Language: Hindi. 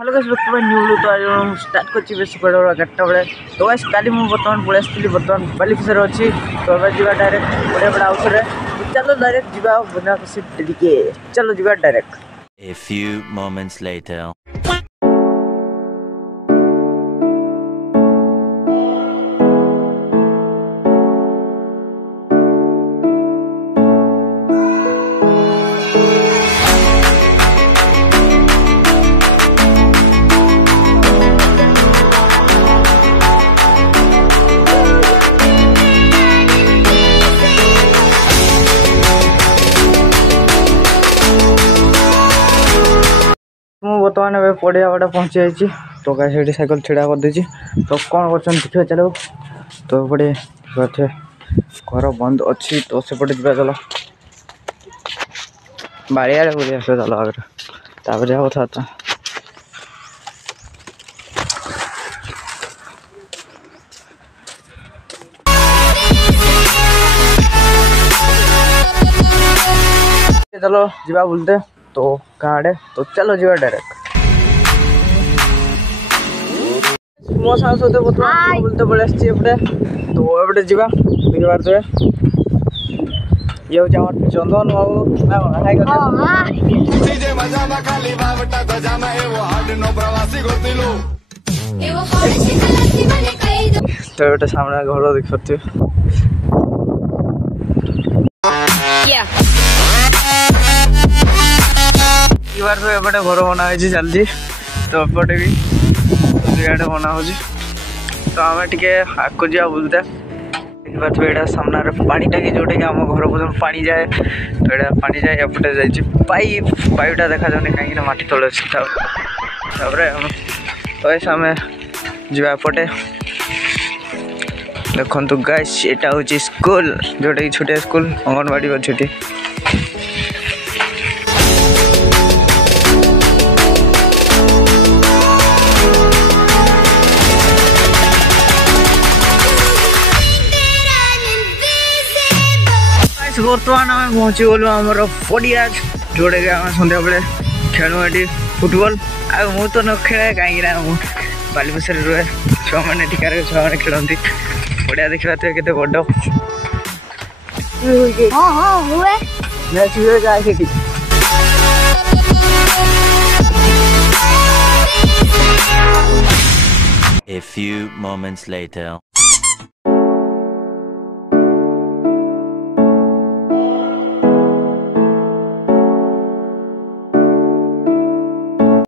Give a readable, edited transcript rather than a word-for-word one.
hello guys welcome to new तो आज स्टार्ट करछि बेस बड़ 11टा बेले तो गाइस काली मु बर्तमान पळे आस्थिली बर्तमान बालीफिसर अछि तो अब जीवा डायरेक्ट बड़े बड़ा आउथरे चलो डायरेक्ट जीवा बना से दिके चलो जीवा direct A few moments later बर्तमान ए पड़ियाबाटा पहुँची जाइए तो गाइस साइकिल छिड़ा कर दीजिए तो कौन कर देखिए चलो तो एपटे घर बंद अच्छी तो सेपटे जा चलो बाड़िया बुले आस चलो आगे तापर कथा चलो जीवा बुलते तो कहाँ आड़े तो चलो जीवा डायरेक्ट मो सांग सहित बर्तमान बुलते पड़े आसपटे तो एपटे जीवा देखी पारे ये हूँ चंदन तो ये सामने घर देख पारे तो एपटे घर बना चलती तो एपटे भी दुआटे बना हो तो आम टे आगे जा बुलते देखिए यहाँ सामने पानी टाकी जोटा कि आम घर पर्यटन पानी जाए तो यहाँ पानी जाए एपटे जाइए पाइपटा देखा जाऊनी कहीं माटी तले अच्छे तो आम जा एपटे देखु गाइस यहाँ हूँ स्कूल जोटा कि छोटिया स्कूल अंगनवाड़ी अच्छी बर्तमान आम पहुँची गलु आमर पड़िया जोटा कि आम सन्ध्या बेले खेलु ये फुटबॉल आ मु तो न खेले कहीं बालीफिसर रुहे छुआ मैंने टिकार छुआ मैंने खेलती पड़िया देखा के बड़ मैच हुए जाए A few moments later